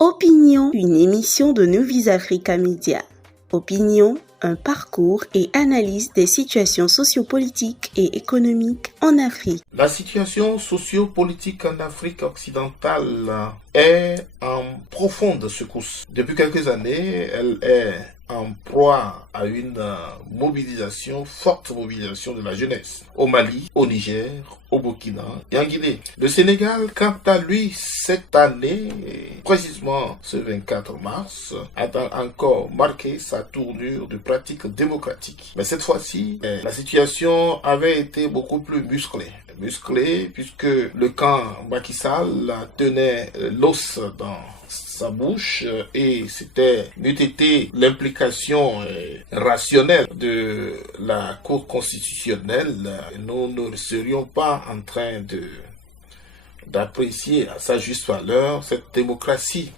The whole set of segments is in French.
Opinion, une émission de New Vis Africa Media. Opinion, un parcours et analyse des situations sociopolitiques et économiques en Afrique. La situation sociopolitique en Afrique occidentale est en profonde secousse. Depuis quelques années, elle est en proie à une forte mobilisation de la jeunesse, au Mali, au Niger, au Burkina et en Guinée. Le Sénégal, quant à lui, cette année, précisément ce 24 mars, a encore marqué sa tournure de pratique démocratique. Mais cette fois-ci, la situation avait été beaucoup plus musclée puisque le camp Macky Sall tenait l'os dans sa bouche et c'était n'eût été l'implication rationnelle de la Cour constitutionnelle, nous ne serions pas en train d'apprécier à sa juste valeur cette démocratie.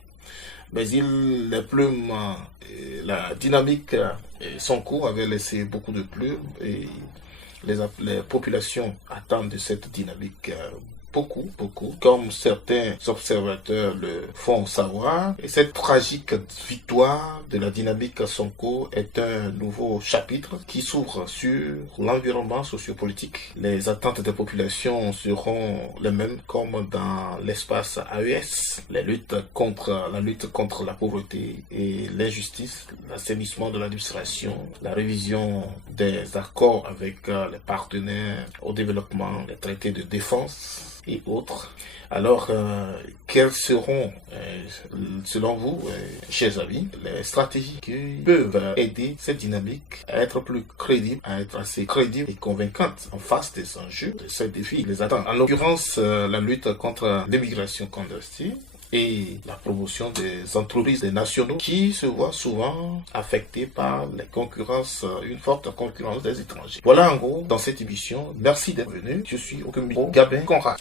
Mais les plumes, la dynamique, son cours avait laissé beaucoup de plumes et les populations attendent de cette dynamique beaucoup, comme certains observateurs le font savoir. Et cette tragique victoire de la dynamique Sonko est un nouveau chapitre qui s'ouvre sur l'environnement sociopolitique. Les attentes des populations seront les mêmes comme dans l'espace AES. La lutte contre la pauvreté et l'injustice, l'assainissement de l'administration, la révision des accords avec les partenaires au développement, les traités de défense et autres. Alors, quelles seront, selon vous, chers amis, les stratégies qui peuvent aider cette dynamique à être plus crédible, à être assez crédible et convaincante en face des enjeux, de ces défis qui les attendent. En l'occurrence, la lutte contre l'immigration clandestine et la promotion des entreprises des nationaux qui se voient souvent affectées par une forte concurrence des étrangers. Voilà en gros dans cette émission. Merci d'être venu. Je suis au micro Gabin Conrad.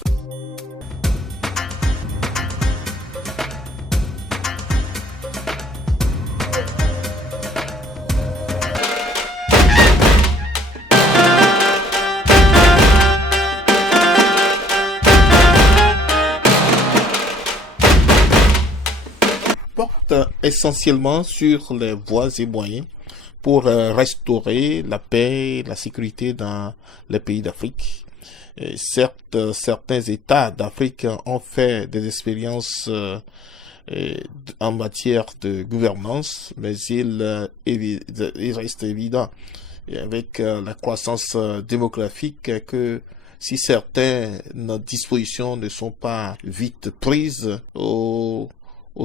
Essentiellement sur les voies et moyens pour restaurer la paix et la sécurité dans les pays d'Afrique. Certes, certains États d'Afrique ont fait des expériences en matière de gouvernance, mais il reste évident avec la croissance démographique que si certaines dispositions ne sont pas vite prises au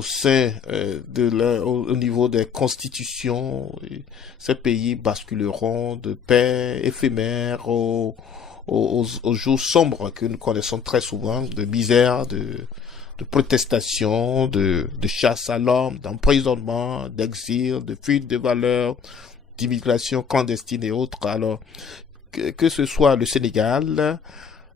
sein au niveau des constitutions, ces pays basculeront de paix éphémère aux jours sombres que nous connaissons très souvent, de misère, de protestation, de chasse à l'homme, d'emprisonnement, d'exil, de fuite de valeurs, d'immigration clandestine et autres. Alors, que ce soit le Sénégal,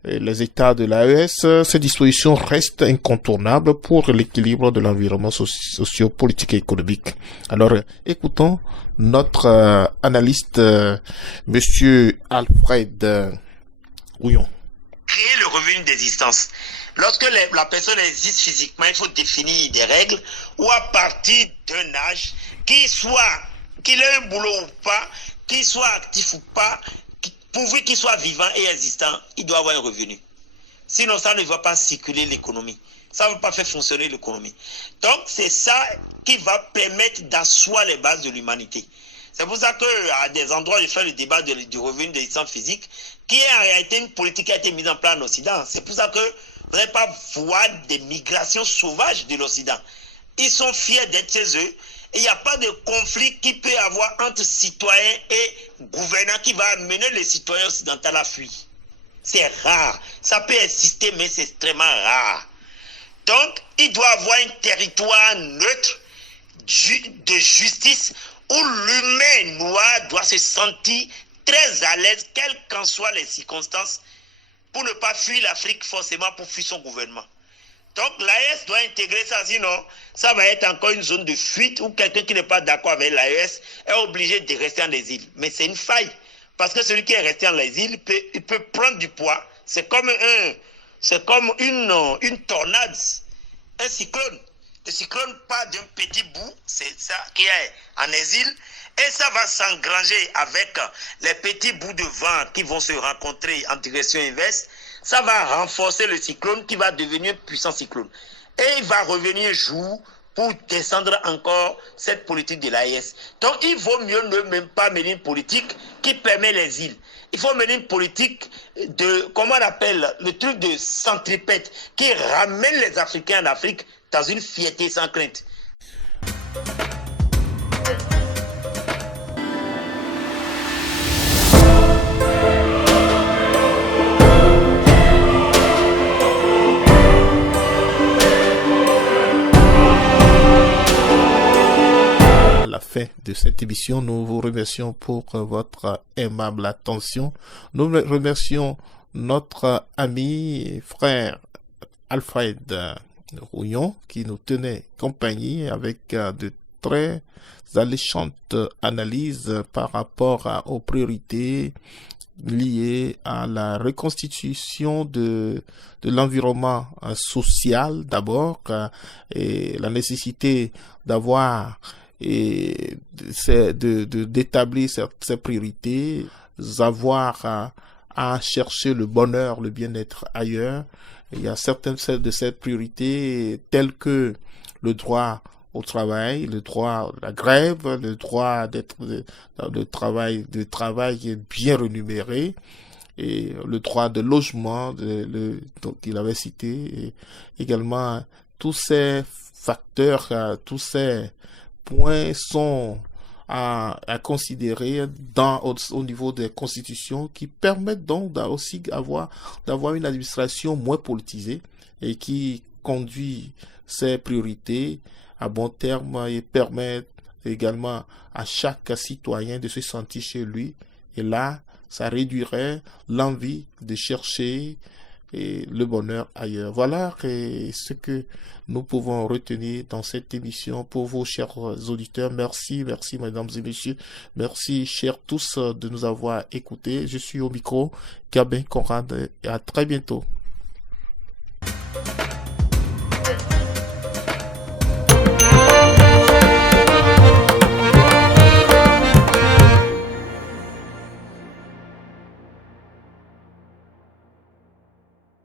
les États de l'AES, ces dispositions restent incontournables pour l'équilibre de l'environnement socio-politique et économique. Alors, écoutons notre analyste, Monsieur Alfred Houillon. Créer le revenu d'existence. Lorsque la personne existe physiquement, il faut définir des règles où à partir d'un âge, qu'il ait un boulot ou pas, qu'il soit actif ou pas, pourvu qu'il soit vivant et existant, il doit avoir un revenu. Sinon, ça ne va pas circuler l'économie. Ça ne va pas faire fonctionner l'économie. Donc, c'est ça qui va permettre d'asseoir les bases de l'humanité. C'est pour ça qu'à des endroits, je fais le débat du revenu d'existence physique, qui est en réalité une politique qui a été mise en place en Occident. C'est pour ça que vous n'allez pas voir des migrations sauvages de l'Occident. Ils sont fiers d'être chez eux. Il n'y a pas de conflit qui peut y avoir entre citoyens et gouvernants qui va amener les citoyens occidentaux à fuir. C'est rare. Ça peut exister, mais c'est extrêmement rare. Donc, il doit avoir un territoire neutre de justice où l'humain noir doit se sentir très à l'aise, quelles qu'en soient les circonstances, pour ne pas fuir l'Afrique forcément pour fuir son gouvernement. Donc l'AES doit intégrer ça, sinon ça va être encore une zone de fuite où quelqu'un qui n'est pas d'accord avec l'AES est obligé de rester en exil. Mais c'est une faille, parce que celui qui est resté en exil, il peut prendre du poids. C'est comme une tornade, un cyclone. Le cyclone part d'un petit bout, c'est ça qui est en exil, et ça va s'engranger avec les petits bouts de vent qui vont se rencontrer en direction inverse. Ça va renforcer le cyclone qui va devenir un puissant cyclone. Et il va revenir un jour pour descendre encore cette politique de l'AES. Donc il vaut mieux ne même pas mener une politique qui permet les îles. Il faut mener une politique de, comment on appelle, le truc de centripète qui ramène les Africains en Afrique dans une fierté sans crainte. De cette émission, nous vous remercions pour votre aimable attention. Nous remercions notre ami et frère Alfred Rouillon qui nous tenait compagnie avec de très alléchantes analyses par rapport aux priorités liées à la reconstitution de l'environnement social d'abord et la nécessité d'avoir et d'établir ces priorités, avoir à chercher le bonheur, le bien-être ailleurs. Il y a certaines de ces priorités telles que le droit au travail, le droit à la grève, le droit de travail bien rémunéré, et le droit de logement donc il avait cité, et également tous ces facteurs, tous ces points sont à considérer au niveau des constitutions qui permettent donc d'avoir une administration moins politisée et qui conduit ces priorités à bon terme et permet également à chaque citoyen de se sentir chez lui. Et là, ça réduirait l'envie de chercher le bonheur ailleurs. Voilà ce que nous pouvons retenir dans cette émission pour vos chers auditeurs. Merci mesdames et messieurs. Merci chers tous de nous avoir écoutés. Je suis au micro, Gabin Conrad, et à très bientôt.